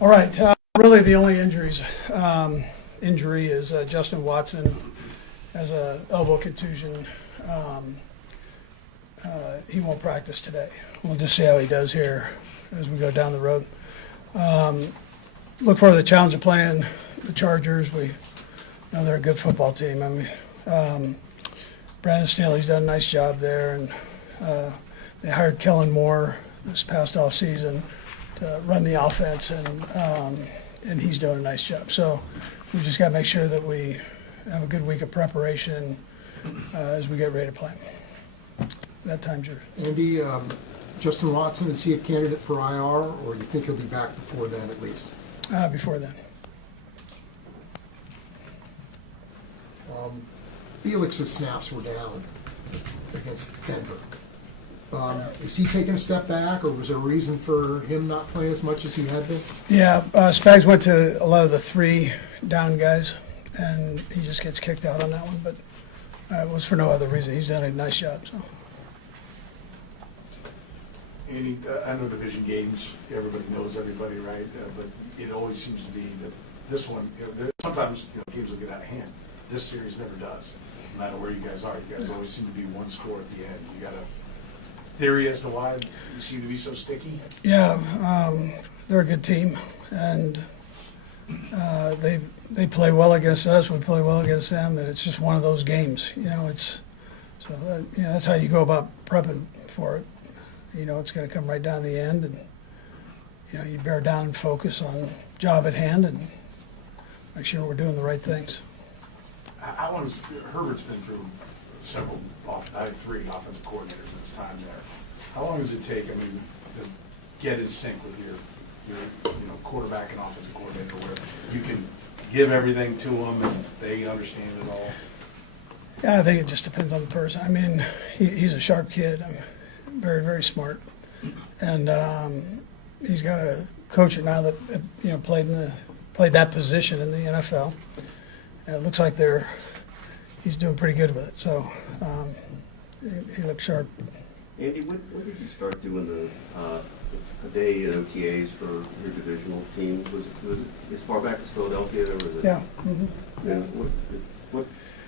All right. Really, the only injury is Justin Watson has a elbow contusion. He won't practice today. We'll just see how he does here as we go down the road. Look for the challenge of playing the Chargers. We know they're a good football team. I mean, Brandon Staley's done a nice job there, and they hired Kellen Moore this past off season to run the offense, and he's doing a nice job. So we just got to make sure that we have a good week of preparation as we get ready to play. That time's yours. Andy, Justin Watson, is he a candidate for IR, or you think he'll be back before then at least? Before then. Felix's snaps were down against Denver. Is he taking a step back, or was there a reason for him not playing as much as he had been? Yeah, Spags went to a lot of the 3 down guys, and he just gets kicked out on that one, but it was for no other reason. He's done a nice job. So. Andy, I know division games, everybody knows everybody, right? But it always seems to be that this one, sometimes games will get out of hand. This series never does, no matter where you guys are. You guys always seem to be one score at the end. You got a theory as to why you seem to be so sticky? Yeah, they're a good team, and they play well against us. We play well against them, and it's just one of those games. That's how you go about prepping for it. It's going to come right down to the end, and you bear down and focus on job at hand and make sure we're doing the right things. Herbert's been through several, 3 offensive coordinators in his time there. How long does it take, to get in sync with your quarterback and offensive coordinator, where you can give everything to them and they understand it all? Yeah, I think it just depends on the person. He's a sharp kid. Very, very smart, and he's got a coach now that played that position in the NFL. And it looks like he's doing pretty good with it. So he looks sharp. Andy, when did you start doing the day OTAs for your divisional teams? Was it as far back as Philadelphia? Or was it, yeah. Mm-hmm. Yeah.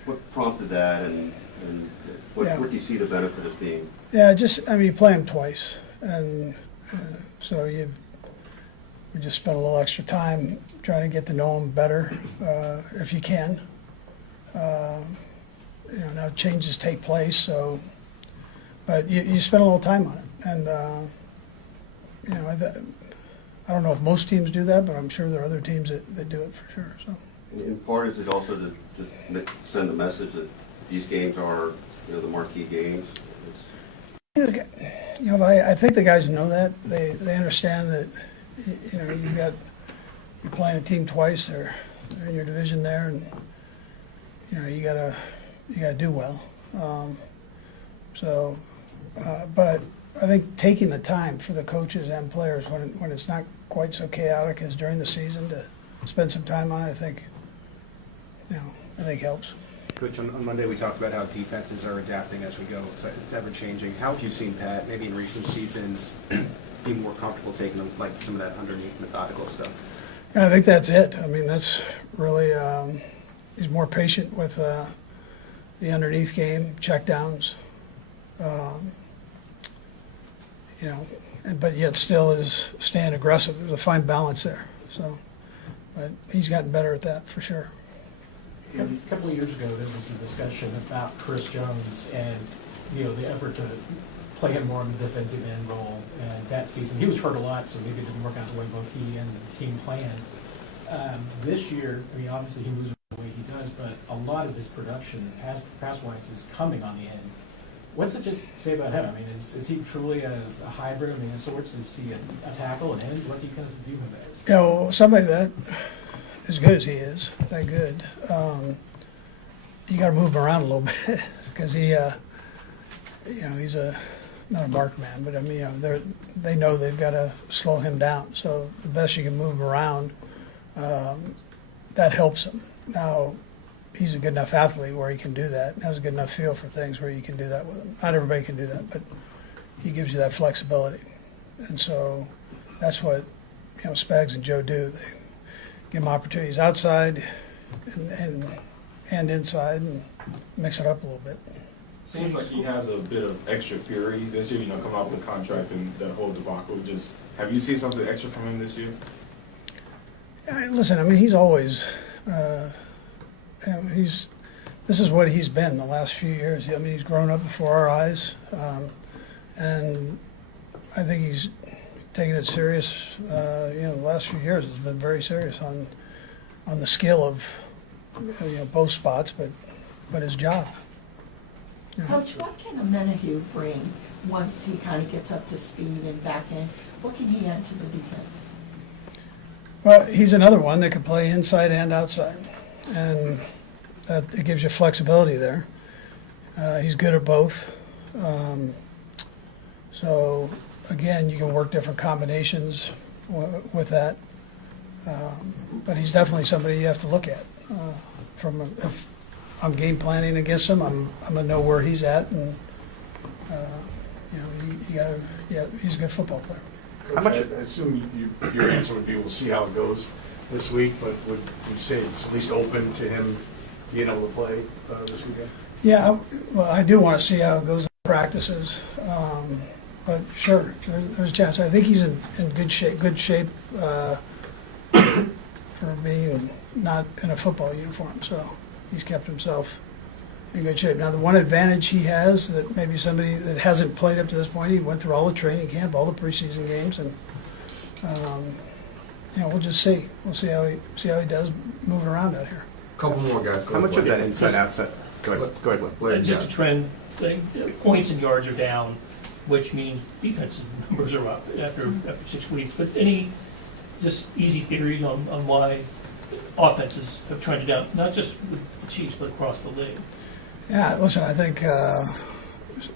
What prompted that, and what do you see the benefit of being? Yeah, you play them twice, and so we just spend a little extra time trying to get to know them better, if you can. Now changes take place, but you spend a little time on it, and I don't know if most teams do that, but I'm sure there are other teams that do it for sure. So. In part, is it also to send a message that these games are the marquee games? I think the guys know that. They understand that. You're playing a team twice. They're in your division there, and you gotta do well. But I think taking the time for the coaches and players when it's not quite so chaotic as during the season to spend some time on it, I think helps. Coach, on Monday we talked about how defenses are adapting as we go. It's ever changing. How have you seen Pat, maybe in recent seasons, be more comfortable taking some of that underneath methodical stuff? Yeah, I think that's it. That's really he's more patient with the underneath game, checkdowns. But yet still is staying aggressive. There's a fine balance there. But he's gotten better at that for sure. A couple of years ago, there was a discussion about Chris Jones and the effort to play him more in the defensive end role. And that season, he was hurt a lot, so maybe it didn't work out the way both he and the team planned. This year, obviously he moves the way he does, but a lot of his production, pass-wise, is coming on the end. What's it just say about him? Is he truly a hybrid? Of sorts, is he a tackle, an end? What do you kind of view him as? Yeah, well, somebody that as good as he is, that good, you got to move him around a little bit because he's not a marked man, but they know they've got to slow him down. So the best you can move him around, that helps him. Now, he's a good enough athlete where he can do that, and has a good enough feel for things where you can do that with him. Not everybody can do that, but he gives you that flexibility. And so that's what Spags and Joe do. They give them opportunities outside and inside, and mix it up a little bit. Seems like he has a bit of extra fury this year, coming off the contract and that whole debacle. Have you seen something extra from him this year? Yeah, listen, I mean, he's always, this is what he's been the last few years. I mean, he's grown up before our eyes, and I think he's taken it serious. The last few years has been very serious on the skill of, both spots, but his job. Coach, what can a Menahue bring once he kind of gets up to speed and back in? What can he add to the defense? Well, he's another one that could play inside and outside, and it gives you flexibility there. He's good at both. So, again, you can work different combinations with that. But he's definitely somebody you have to look at. If I'm game planning against him, I'm gonna know where he's at, and he's a good football player. How much? I assume your answer would be, we'll see how it goes this week, but would you say it's at least open to him being able to play this weekend? Yeah, well, I do want to see how it goes in practices, but sure, there's a chance. I think he's in good shape for being not in a football uniform, so he's kept himself in good shape. Now, the one advantage he has that maybe somebody that hasn't played up to this point, he went through all the training camp, all the preseason games, and we'll just see. We'll see how he does moving around out here. Couple more guys. How much of that inside outside? Go ahead. Blair. Just a trend thing. Points and yards are down, which means defensive numbers are up after 6 weeks. But any just easy theories on why offenses have trended down, not just with the Chiefs, but across the league? Yeah, listen, I think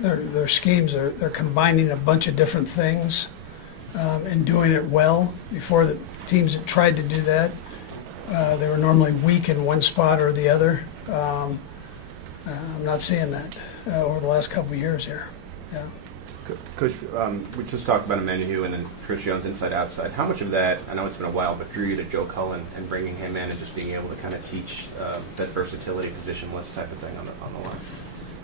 their schemes they're combining a bunch of different things and doing it well. Before, the teams that tried to do that, they were normally weak in one spot or the other. I'm not seeing that over the last couple of years here. Yeah. Coach, we just talked about Menahue and then Chris Jones inside outside. How much of that, I know it's been a while, but drew you to Joe Cullen and bringing him in and just being able to kind of teach that versatility, positionless type of thing on the line?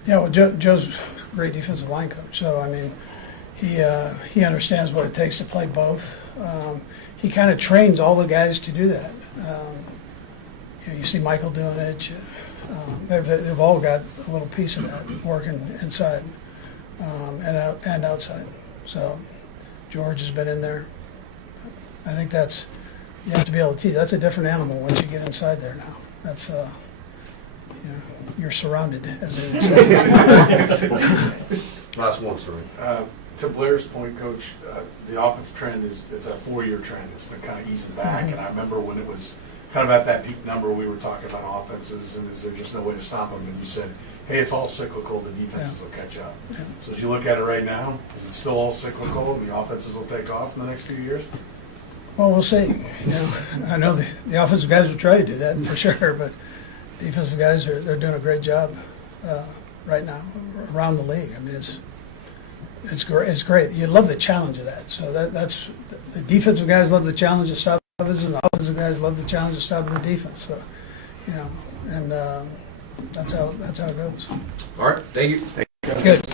Yeah, well, Joe's a great defensive line coach, so I mean, he understands what it takes to play both. He kind of trains all the guys to do that. You see Michael doing it. They've all got a little piece of that working inside and outside. So George has been in there. I think you have to be able to teach. That's a different animal once you get inside there now. That's you're surrounded, as they would say. Last one, sorry. To Blair's point, Coach, the offensive trend is a 4-year trend. It's been kind of easing back, and I remember when it was kind of at that peak number, we were talking about offenses, and is there just no way to stop them? And you said, hey, it's all cyclical, the defenses will catch up. Yeah. So as you look at it right now, is it still all cyclical, and the offenses will take off in the next few years? Well, we'll see. I know the offensive guys will try to do that for sure, but defensive guys they're doing a great job right now around the league. I mean, it's great. It's great. You love the challenge of that. So that's the defensive guys love the challenge of stopping us, and the offensive guys love the challenge of stopping the defense. So, and that's how it goes. All right. Thank you. Good.